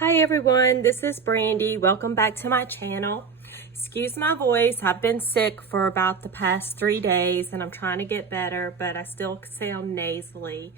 Hi everyone, this is Brandy. Welcome back to my channel. Excuse my voice, I've been sick for about the past 3 days and I'm trying to get better, but I still sound nasally.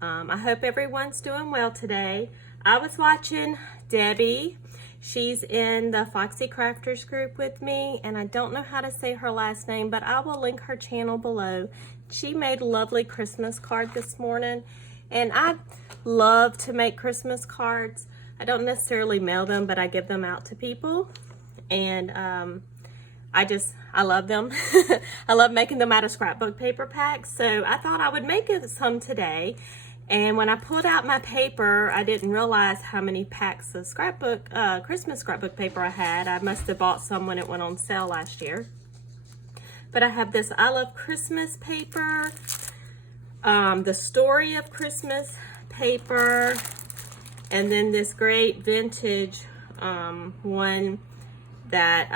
I hope everyone's doing well today. I was watching Debbie. She's in the Foxy Crafters group with me, and I don't know how to say her last name, but I will link her channel below. She made a lovely Christmas card this morning, and I love to make Christmas cards. I don't necessarily mail them, but I give them out to people, and I love them. I love making them out of scrapbook paper packs, so I thought I would make some today. And when I pulled out my paper, I didn't realize how many packs of scrapbook, Christmas scrapbook paper I had. I must have bought some when it went on sale last year. But I have this I Love Christmas paper, the Story of Christmas paper, and then this great vintage one that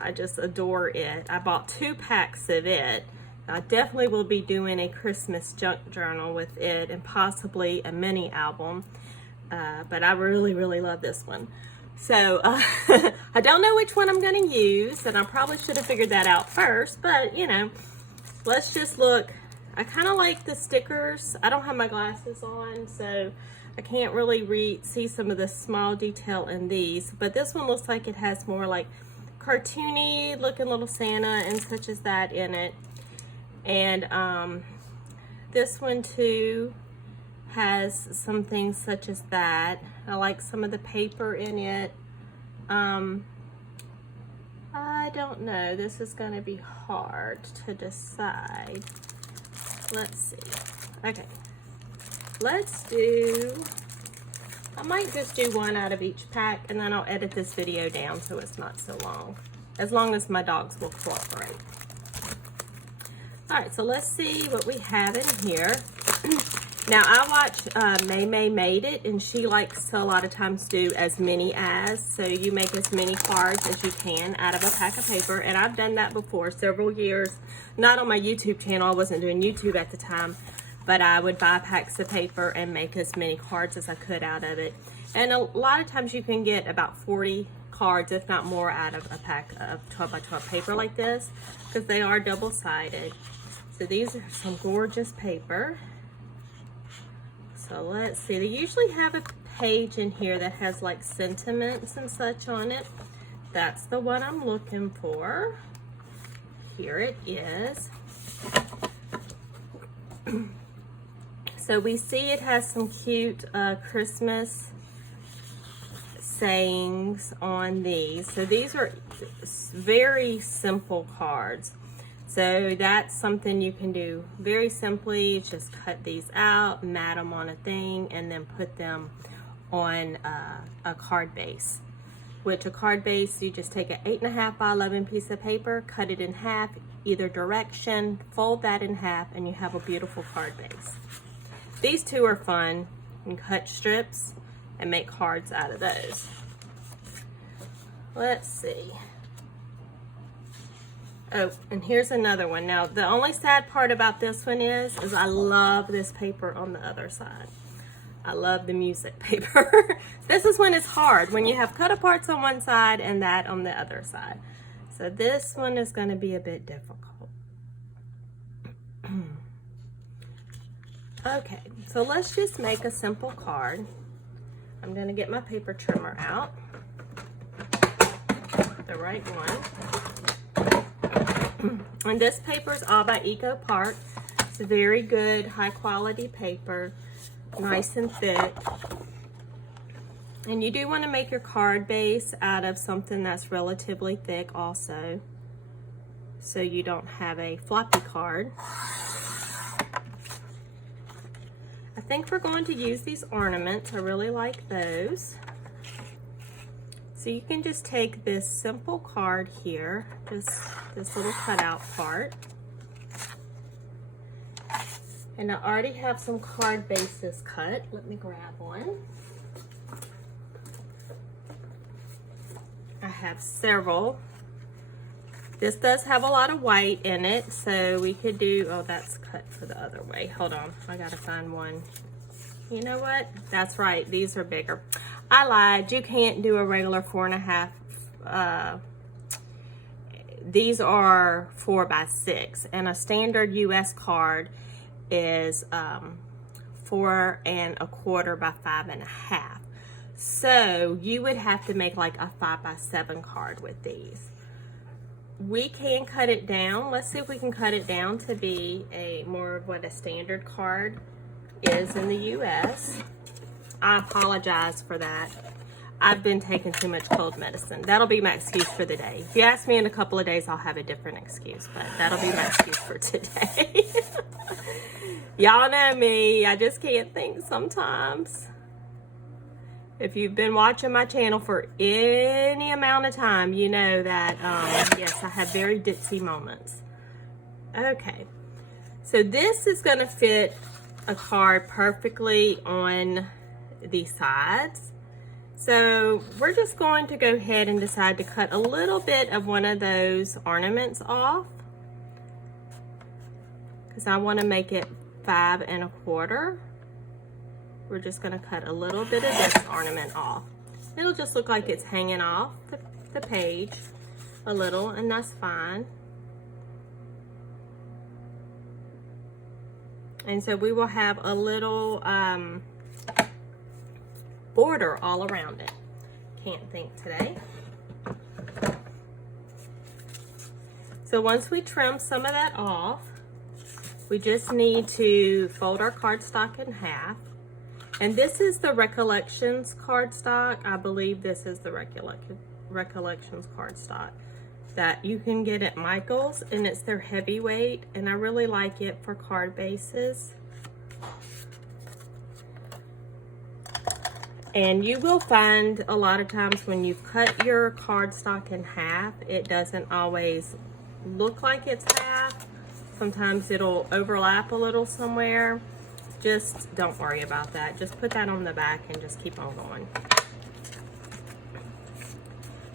I just adore it. I bought 2 packs of it. I definitely will be doing a Christmas junk journal with it and possibly a mini album, but I really love this one. So I don't know which one I'm going to use, and I probably should have figured that out first, but you know, let's just look. I kind of like the stickers. I don't have my glasses on, so I can't really see some of the small detail in these, but this one looks like it has more like cartoony looking little Santa and such as that in it. And this one too has some things such as that. I like some of the paper in it. I don't know, this is going to be hard to decide. Let's see. Okay, I might just do one out of each pack, and then I'll edit this video down so it's not so long, as long as my dogs will cooperate. All right, so let's see what we have in here. Now, I watch May Made It, and she likes to a lot of times do as many as, so you make as many cards as you can out of a pack of paper, and I've done that before several years. Not on my YouTube channel, I wasn't doing YouTube at the time, but I would buy packs of paper and make as many cards as I could out of it. And a lot of times you can get about 40 cards, if not more, out of a pack of 12 by 12 paper like this, because they are double-sided. So these are some gorgeous paper. So let's see, they usually have a page in here that has like sentiments and such on it. That's the one I'm looking for. Here it is. So we see it has some cute Christmas sayings on these. So these are very simple cards. So that's something you can do very simply. Just cut these out, mat them on a thing, and then put them on a card base. Which a card base, you just take an 8.5 by 11 piece of paper, cut it in half, either direction, fold that in half, and you have a beautiful card base. These two are fun. You can cut strips and make cards out of those. Let's see. Oh, and here's another one. Now, the only sad part about this one is I love this paper on the other side. I love the music paper. This is when it's hard, when you have cut aparts on one side and that on the other side. So this one is going to be a bit difficult. Okay, so let's just make a simple card. I'm going to get my paper trimmer out. The right one. And this paper is all by Eco Park. It's a very good, high quality paper, nice and thick. And you do want to make your card base out of something that's relatively thick also, so you don't have a floppy card. I think we're going to use these ornaments. I really like those. So you can just take this simple card here, just this little cutout part. And I already have some card bases cut. Let me grab one. I have several. This does have a lot of white in it, so we could do, oh, that's cut for the other way. Hold on, I gotta find one. You know what? That's right, these are bigger. I lied. You can't do a regular 4.5. These are 4x6, and a standard US card is 4.25 by 5.5. So you would have to make like a 5x7 card with these. We can cut it down. Let's see if we can cut it down to be a more of what a standard card is in the US. I apologize for that. I've been taking too much cold medicine. That'll be my excuse for the day. If you ask me in a couple of days, I'll have a different excuse, but that'll be my excuse for today. Y'all know me. I just can't think sometimes. If you've been watching my channel for any amount of time, you know that, yes, I have very ditzy moments. Okay. So this is going to fit a card perfectly on the sides. So we're just going to go ahead and decide to cut a little bit of one of those ornaments off, because I want to make it 5.25. We're just going to cut a little bit of this ornament off. It'll just look like it's hanging off the page a little, and that's fine. And so we will have a little border all around it. Can't think today. So once we trim some of that off, we just need to fold our cardstock in half. And this is the Recollections cardstock. I believe this is the Recollections cardstock that you can get at Michael's, and it's their heavyweight, and I really like it for card bases. And you will find a lot of times when you cut your cardstock in half, it doesn't always look like it's half. Sometimes it'll overlap a little somewhere. Just don't worry about that. Just put that on the back and just keep on going.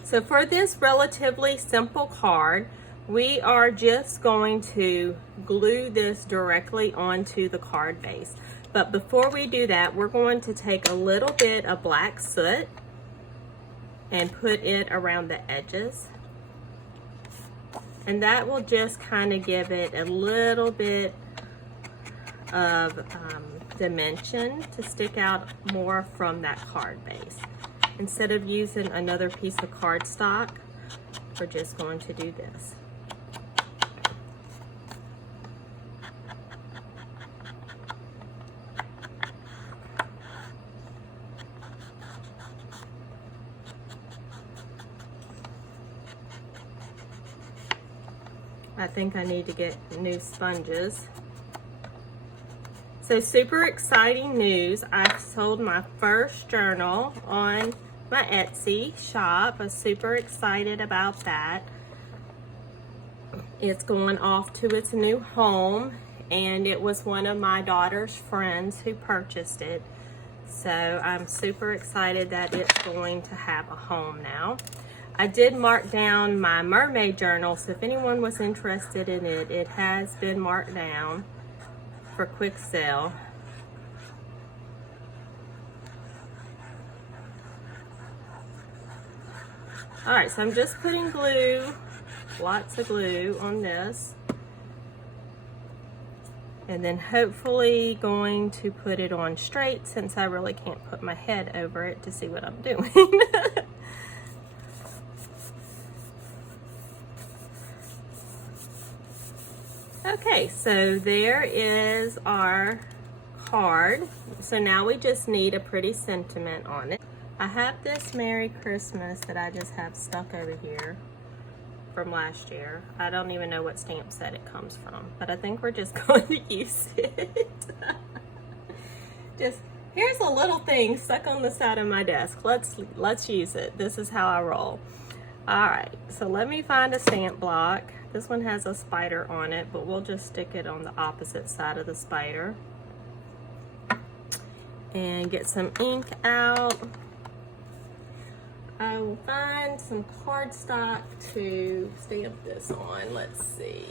So for this relatively simple card, we are just going to glue this directly onto the card base. But before we do that, we're going to take a little bit of black soot and put it around the edges. And that will just kind of give it a little bit of dimension to stick out more from that card base. Instead of using another piece of cardstock, we're just going to do this. I think I need to get new sponges. So super exciting news. I sold my first journal on my Etsy shop. I'm super excited about that. It's going off to its new home, and it was one of my daughter's friends who purchased it. So I'm super excited that it's going to have a home now. I did mark down my mermaid journal, so if anyone was interested in it, it has been marked down for quick sale. All right, so I'm just putting glue, lots of glue on this. And then hopefully going to put it on straight, since I really can't put my head over it to see what I'm doing. Okay, so there is our card. So now we just need a pretty sentiment on it. I have this Merry Christmas that I just have stuck over here from last year. I don't even know what stamp set it comes from, but I think we're just going to use it. Just, here's a little thing stuck on the side of my desk. Let's use it. This is how I roll. All right, so let me find a stamp block. This one has a spider on it, but we'll just stick it on the opposite side of the spider. And get some ink out. I will find some cardstock to stamp this on. Let's see.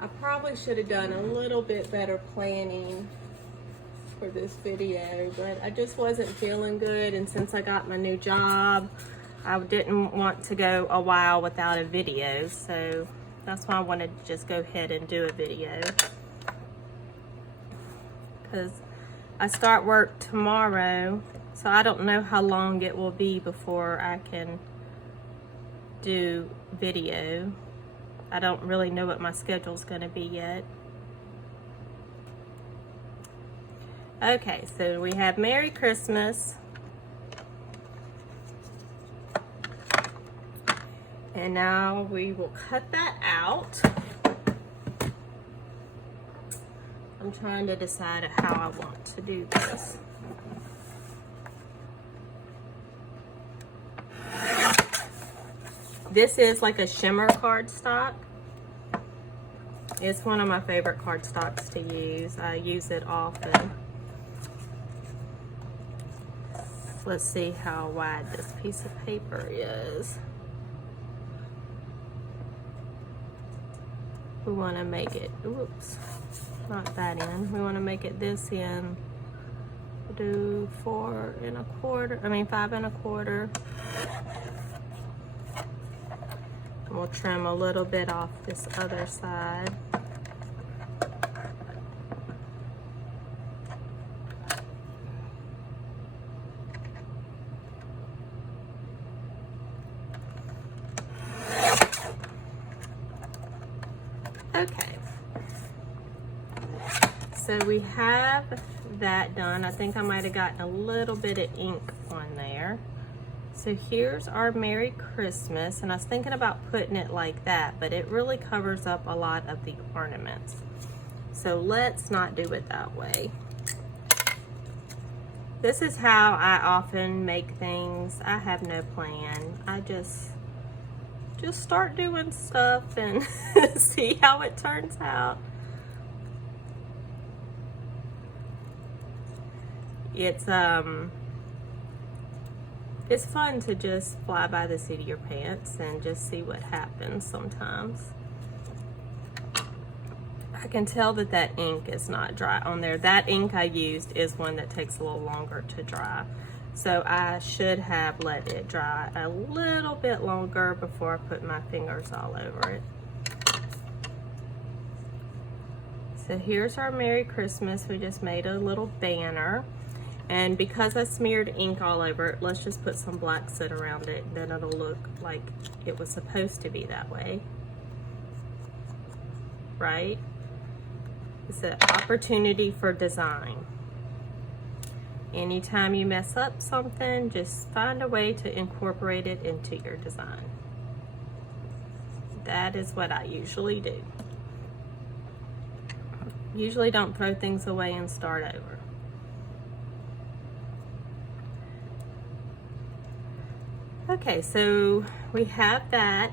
I probably should have done a little bit better planning for this video, but I just wasn't feeling good, and since I got my new job, I didn't want to go a while without a video, so that's why I wanted to just go ahead and do a video. Because I start work tomorrow, so I don't know how long it will be before I can do video. I don't really know what my schedule's going to be yet. Okay, so we have Merry Christmas. And now we will cut that out. I'm trying to decide how I want to do this. This is like a shimmer cardstock. It's one of my favorite cardstocks to use. I use it often. Let's see how wide this piece of paper is. We want to make it, oops, not that end. We want to make it this end. Do 4 1/4, 5 1/4. And we'll trim a little bit off this other side. Okay, so we have that done. I think I might have gotten a little bit of ink on there. So here's our Merry Christmas, and I was thinking about putting it like that, but it really covers up a lot of the ornaments. So let's not do it that way. This is how I often make things. I have no plan. I just start doing stuff and see how it turns out. It's fun to just fly by the seat of your pants and just see what happens sometimes. I can tell that that ink is not dry on there. That ink I used is one that takes a little longer to dry. So I should have let it dry a little bit longer before I put my fingers all over it. So here's our Merry Christmas. We just made a little banner. And because I smeared ink all over it, let's just put some black soot around it. Then it'll look like it was supposed to be that way. Right? It's an opportunity for design. Anytime you mess up something, just find a way to incorporate it into your design. That is what I usually do. Usually don't throw things away and start over. Okay, so we have that.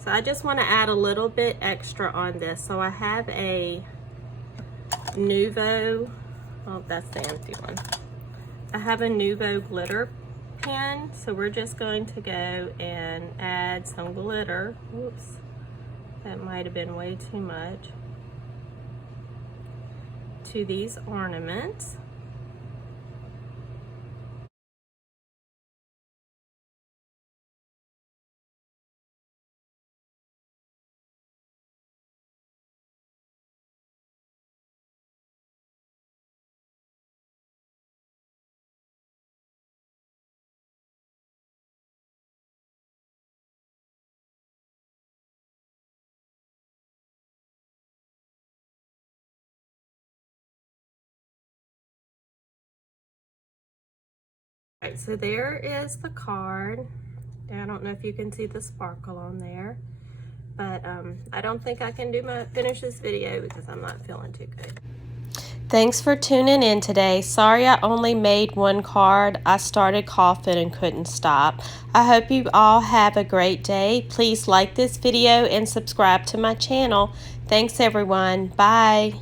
So I just want to add a little bit extra on this. So I have a Nuvo, oh, that's the empty one. I have a Nuvo glitter pen, so we're just going to go and add some glitter. Whoops, that might have been way too much. To these ornaments. Alright, so there is the card. I don't know if you can see the sparkle on there, but I don't think I can finish this video because I'm not feeling too good. Thanks for tuning in today. Sorry I only made one card. I started coughing and couldn't stop. I hope you all have a great day. Please like this video and subscribe to my channel. Thanks everyone. Bye.